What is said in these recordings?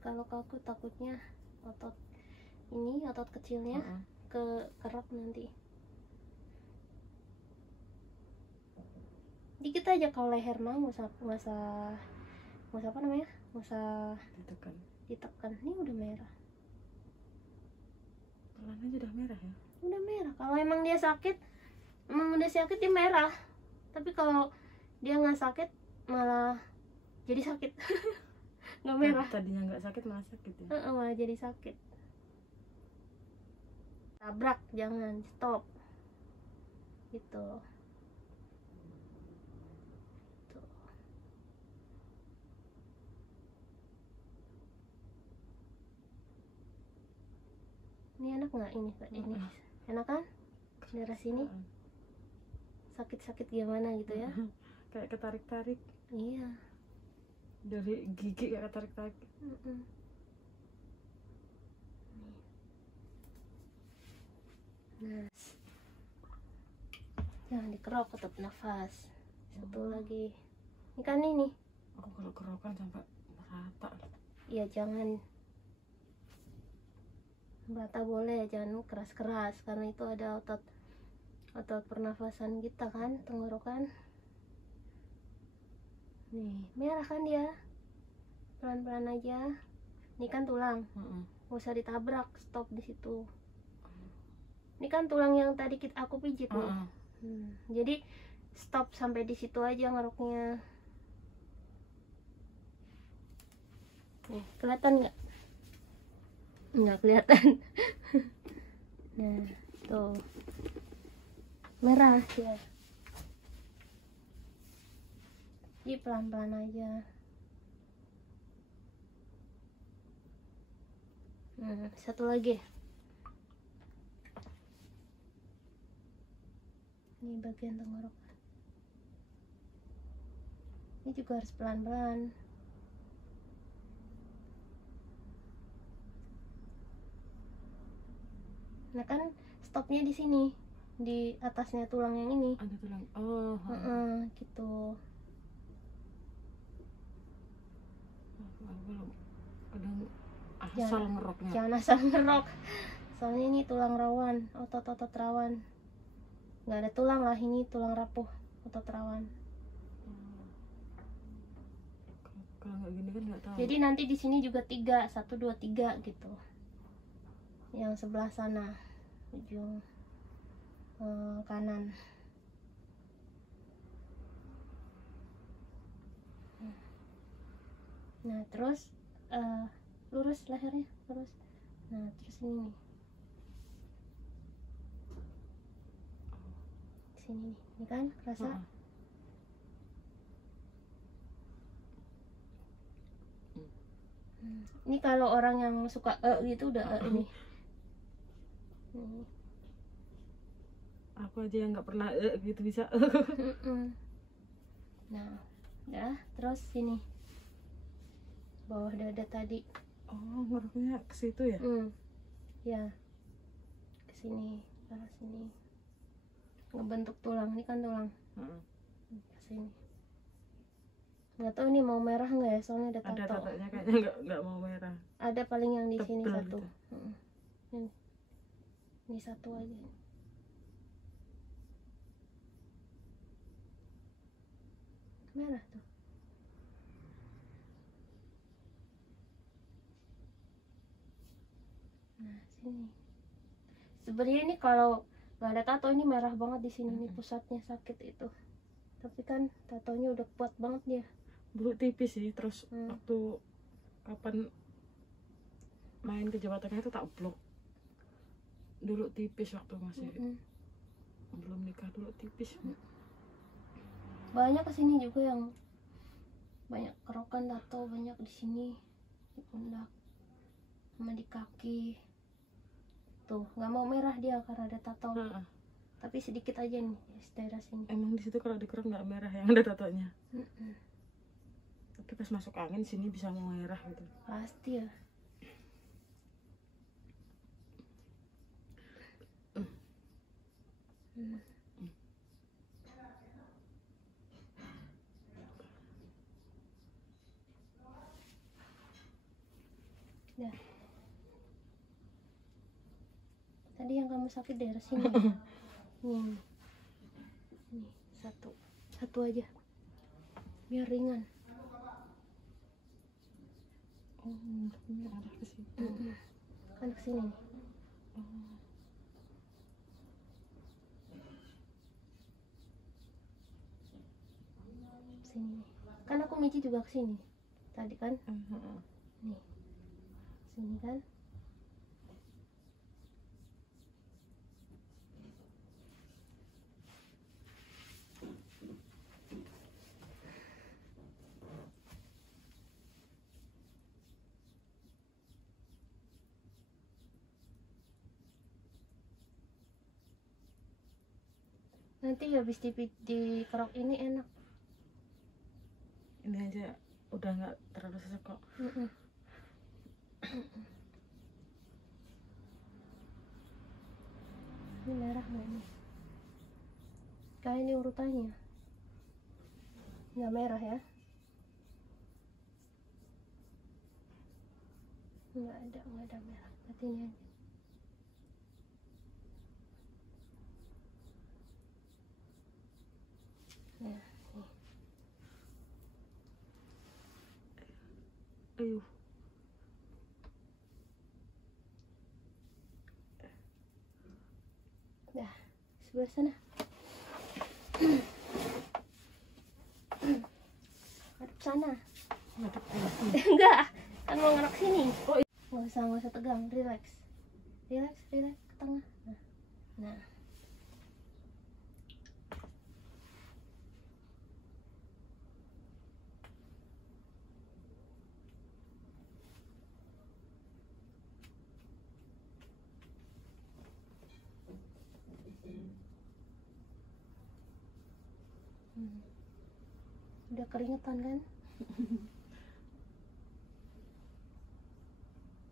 Kalau kaku takutnya otot ini, otot kecilnya kekerap nanti. Dikit aja kalau leher mah, nggak usah apa namanya, nggak usah ditekan. Ini udah merah. Pelan aja udah merah ya. Udah merah. Kalau emang dia sakit, emang udah sakit dia merah. Tapi kalau dia nggak sakit malah jadi sakit. Nggak merah. Tadinya nggak sakit malah sakit ya. Malah jadi sakit. Tabrak, jangan, stop. Gitu. Ini enak nggak ini Kak? Ini enak kan? Daerah sini sakit-sakit gimana gitu ya? Kayak ketarik-tarik. Iya. Dari gigi kayak ketarik-tarik. Nah, jangan dikerok, tetap nafas. Satu lagi. Ini kan ini. Aku kalau kerokan sampai merata. Iya, jangan merata boleh, jangan keras-keras karena itu ada otot pernafasan kita kan, tenggorokan. Nih, merah kan dia. Pelan-pelan aja. Ini kan tulang. Nggak usah ditabrak, stop di situ. Ini kan tulang yang tadi aku pijit nih. Jadi stop sampai di situ aja ngeroknya. Nih, kelihatan nggak? Nggak kelihatan. Nah, tuh merah ya. Jadi pelan-pelan aja. Satu lagi. Ini bagian tenggorokan. Ini juga harus pelan-pelan. Nah kan stopnya di sini, di atasnya tulang yang ini. Ada tulang. Gitu. Kadang asal ngeroknya. Jangan asal ngerok. Soalnya ini tulang rawan, otot-otot rawan. Nggak ada tulang lah, ini tulang rapuh, otot rawan. Kalau nggak gini kan nggak tahu. Jadi nanti di sini juga 3, 1, 2, 3 gitu. Yang sebelah sana, ujung kanan. Nah terus lurus lehernya, lurus. Nah terus ini nih, sini nih, ini kan kerasa. Ini kalau orang yang suka gitu udah ini. Aku aja yang nggak pernah gitu bisa. Nah, udah, terus sini bawah dada tadi. Oh, ngeroknya ke situ ya? Ya, ke sini, ke sini. Ngebentuk tulang, ini kan tulang. Ke sini. Nggak tahu ini mau merah nggak ya, soalnya ada tato. Ada tatonya kayaknya nggak mau merah. Ada paling yang di sini Tebel satu. Gitu. Ini satu aja. Merah tuh. Nah sini. Sebenarnya ini kalau nggak ada tato ini merah banget di sini, nih pusatnya sakit itu. Tapi kan tatonya udah kuat banget dia. Dulu tipis sih, terus waktu kapan main ke Jawa Tengah itu tak blok. Dulu tipis waktu masih belum nikah, dulu tipis. Banyak kesini juga yang banyak kerokan tato, banyak di sini, di pundak sama di kaki. Tuh nggak mau merah dia karena ada tato. Tapi sedikit aja nih di daerah sini. Emang di situ kalau dikerok nggak merah yang ada tatonya. Tapi pas masuk angin sini bisa merah gitu. Pasti ya. Ya. Tadi yang kamu sakit daerah sini. Nih. Nih, satu aja. Biar ringan. Oh, ini arah ke situ. Kan ke sini. Sini. Kan aku miji juga ke sini. Tadi kan? Nih. Sini kan? Nanti habis dikerok ini enak. Ini aja udah nggak terlalu sesek kok. Ini merah nggak nih? Kayak ini urutannya. Nggak merah ya? Nggak ada merah. Berarti ini aja. Nah, nih. Aduh. Dah, sebelah sana. Hadap sana. Enggak, kan mau ngerok sini. Oh, nggak usah tegang, relax ke tengah. Nah. Udah keringetan kan?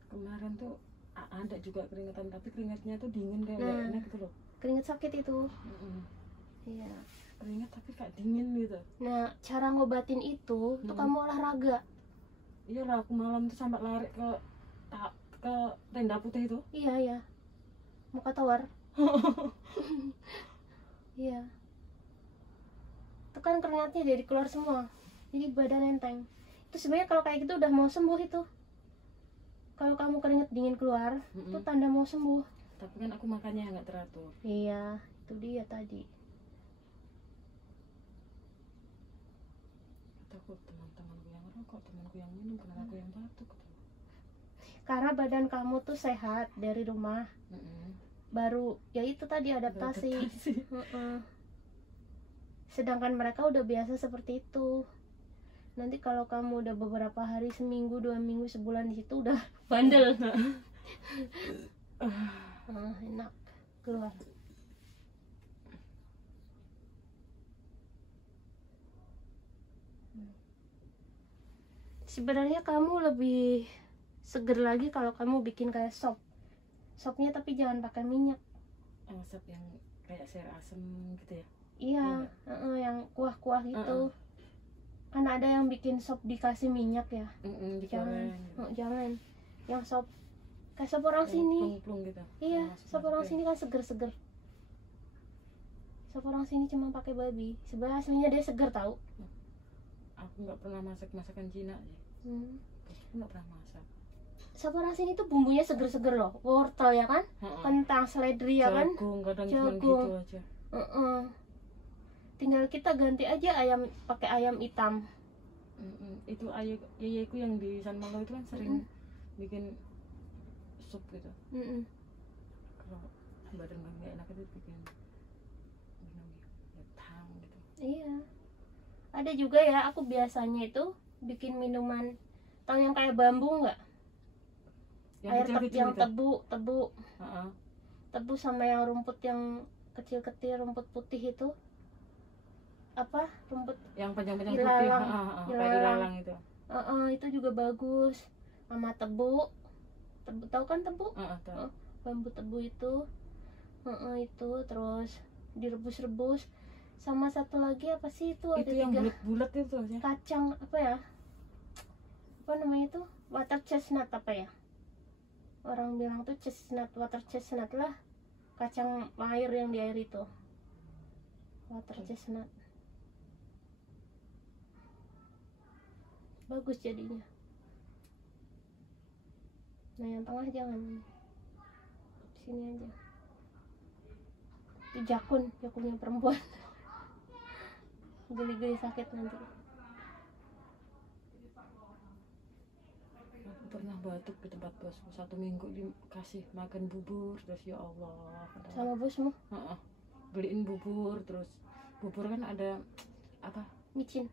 Kemarin tuh ada juga keringetan, tapi keringetnya tuh dingin kayak nggak enak gitu loh. Keringet sakit itu. Iya. Keringet tapi kayak dingin gitu. Nah, cara ngobatin itu tuh kamu olahraga. Iya lah, aku malam tuh sampai lari ke tenda putih itu. Iya. Muka tower. Iya. Itu kan keringatnya jadi keluar semua. Jadi badan enteng. Itu sebenarnya kalau kayak gitu udah mau sembuh itu. Kalau kamu keringet dingin keluar, itu tanda mau sembuh. Tapi kan aku makannya nggak teratur. Iya, itu dia tadi. Takut teman-temanku yang rokok, temanku yang minum, kenapa aku yang batuk? Karena badan kamu tuh sehat dari rumah. Baru ya itu tadi adaptasi. Sedangkan mereka udah biasa seperti itu. Nanti kalau kamu udah beberapa hari, seminggu, 2 minggu, sebulan di situ udah bandel. Enak keluar. Sebenarnya kamu lebih seger lagi kalau kamu bikin kayak sop. Sopnya tapi jangan pakai minyak. Oh, sop yang kayak sayur asem gitu ya? Iya, yang kuah-kuah gitu. Kan ada yang bikin sop dikasih minyak ya. Jangan. Yang sop kayak sop orang sini. Plung gitu. Iya, sop orang sini kan seger-seger. Sop orang sini cuma pakai babi. Sebenarnya aslinya dia seger tahu. Aku nggak pernah masak masakan Cina sih. Aku nggak pernah masak. Sop orang sini tuh bumbunya seger-seger loh. Wortel ya kan? Kentang, seledri ya kan? Jagung, kadang cuma gitu aja. Tinggal kita ganti aja ayam pakai ayam hitam. Itu ayahku yang di San Malo itu kan sering bikin sup gitu. Kalau badan nggak enak itu bikin minum tang gitu. Iya. Ada juga ya, aku biasanya itu bikin minuman, tahu yang kayak bambu nggak? Air yang tebu. Tebu sama yang rumput yang kecil-kecil, rumput putih itu. Apa? Rumput yang panjang-panjang putih, kayak ilalang itu. Itu juga bagus. Sama tebu, tahu kan tebu? Bambu tebu itu. Itu terus direbus-rebus. Sama satu lagi apa sih itu? Ada yang 3 bulat itu ya? Kacang apa ya? Apa namanya itu? Water chestnut apa ya? Orang bilang tuh chestnut, water chestnut lah, kacang air yang di air itu, water chestnut. Bagus jadinya. Nah yang tengah jangan, sini aja. Itu jakunnya perempuan. Geli-geli sakit nanti. Aku pernah batuk ke tempat bosku, 1 minggu dikasih makan bubur terus, ya Allah. Sama bosmu? Beliin bubur, terus bubur kan ada apa? Micin.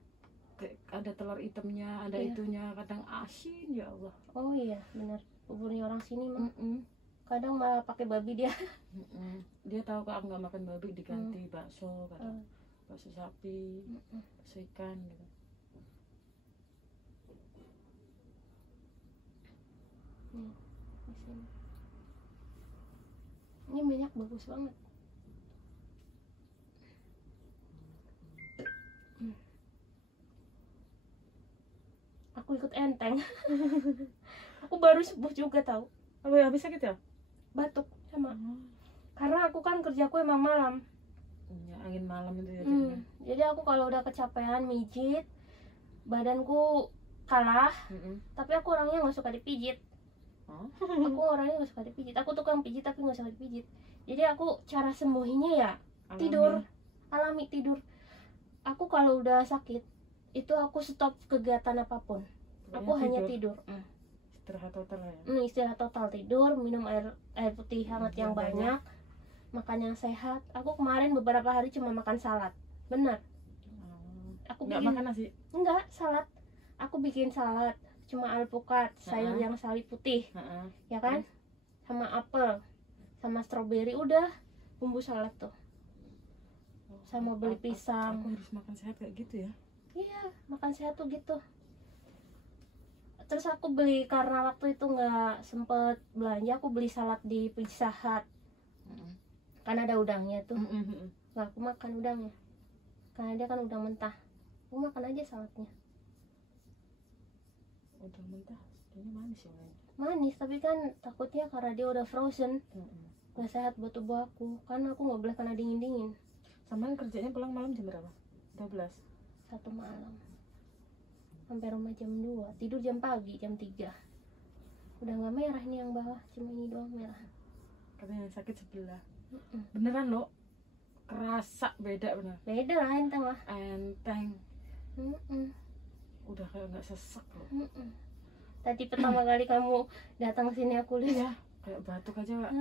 Ada telur hitamnya, ada itunya, kadang asin, ya Allah. Oh iya benar, buburnya orang sini mah. Kadang malah pakai babi dia. Dia tahu kalau aku nggak makan babi diganti bakso, kadang bakso sapi, bakso ikan gitu. Nih, di sini. Ini minyak bagus banget. Aku ikut enteng. Aku baru sembuh juga tahu. Habis sakit ya? Batuk sama. Karena aku kan kerjaku emang malam. Ya, angin malam itu ya. Jadi aku kalau udah kecapean mijit, badanku kalah. Tapi aku orangnya nggak suka dipijit. Aku orangnya nggak suka dipijit. Aku tukang pijit tapi nggak suka dipijit. Jadi aku cara sembuhinya ya tidur, alami tidur. Aku kalau udah sakit itu aku stop kegiatan apapun. Aku hanya tidur. Istirahat total ya. Istirahat total, tidur, minum air putih hangat yang banyak, makan yang sehat. Aku kemarin beberapa hari cuma makan salad. Benar. Aku nggak makan nasi? Enggak, salad. Aku bikin salad, cuma alpukat, sayur yang sawi putih, ya kan? Sama apel, sama stroberi, udah bumbu salad tuh. Sama beli pisang. Aku harus makan sehat kayak gitu ya? Iya, makan sehat tuh gitu. Terus aku beli, karena waktu itu nggak sempet belanja, aku beli salad di Pizza Hut. Kan ada udangnya tuh. Nggak, aku makan udangnya karena dia kan udang mentah. Aku makan aja saladnya. Udang mentah kayaknya manis ya? Manis, tapi kan takutnya karena dia udah frozen, nggak sehat buat tubuh aku. Kan aku nggak boleh kena dingin-dingin. Sama kerjanya pulang malam jam berapa? 12? 1 malam sampai rumah jam 2, tidur jam pagi jam 3. Udah nggak merah nih yang bawah, cuma ini doang merah. Katanya yang sakit sebelah. Beneran lo? Kerasa beda bener? Beda lah enteng lah. Enteng. Udah kayak nggak sesek lo. Tadi pertama kali kamu datang sini aku lihat. Iya, kayak batuk aja Pak.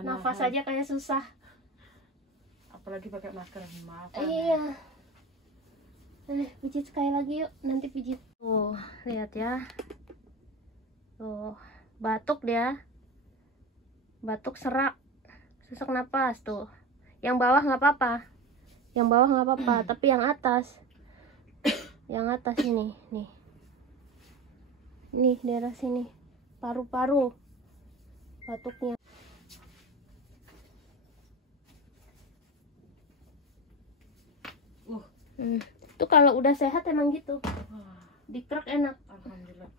Nafas aja kayak susah. Apalagi pakai masker. Maaf. Iya. Pijit sekali lagi yuk, nanti pijit. Tuh, lihat ya. Tuh, batuk dia. Batuk serak. Sesak napas tuh. Yang bawah nggak apa-apa. Yang bawah nggak apa-apa, tapi yang atas. Yang atas ini, nih. Nih, daerah sini. Paru-paru. Batuknya. Itu kalau udah sehat emang gitu. Dikrek enak. Alhamdulillah.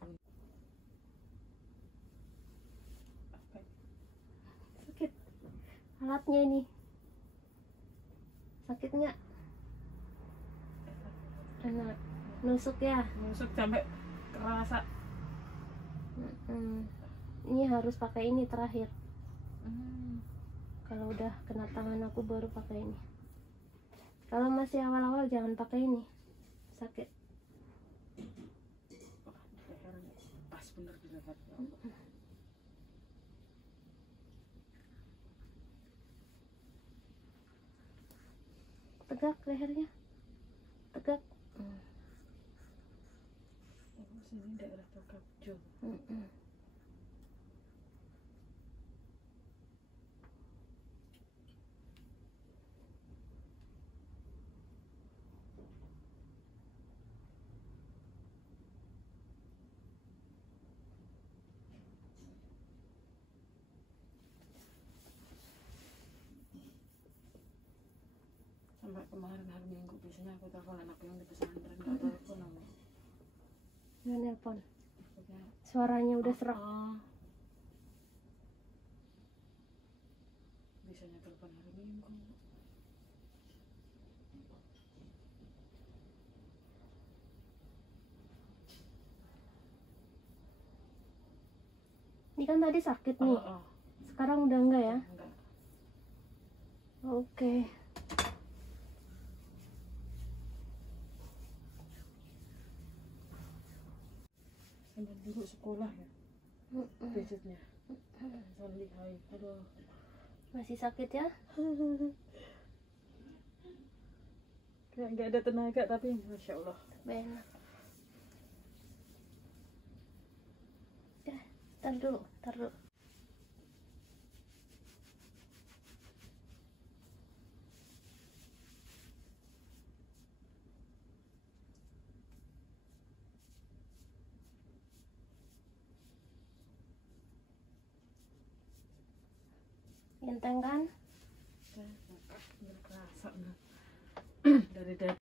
Sakit alatnya ini. Sakit nggak? Enak. Nusuk ya? Nusuk sampai kerasa. Ini harus pakai ini terakhir. Kalau udah kena tangan aku baru pakai ini. Kalau masih awal-awal jangan pakai ini, sakit. Pas bener di leher. Tegak lehernya, tegak. Sini daerah tegak jauh. Sampai kemarin hari Minggu biasanya aku telepon anak yang di pesantren, nggak telepon aku. Nggak nelpon. Suaranya udah serak. Ini kan tadi sakit nih. Sekarang udah enggak ya? Enggak. Oke. Sampai dulu sekolah ya. Pijitnya. Hai. Aduh. Masih sakit ya? Kayak nggak ada tenaga tapi masya Allah. Benar. Tar dulu. Enteng kan? Kerasa dari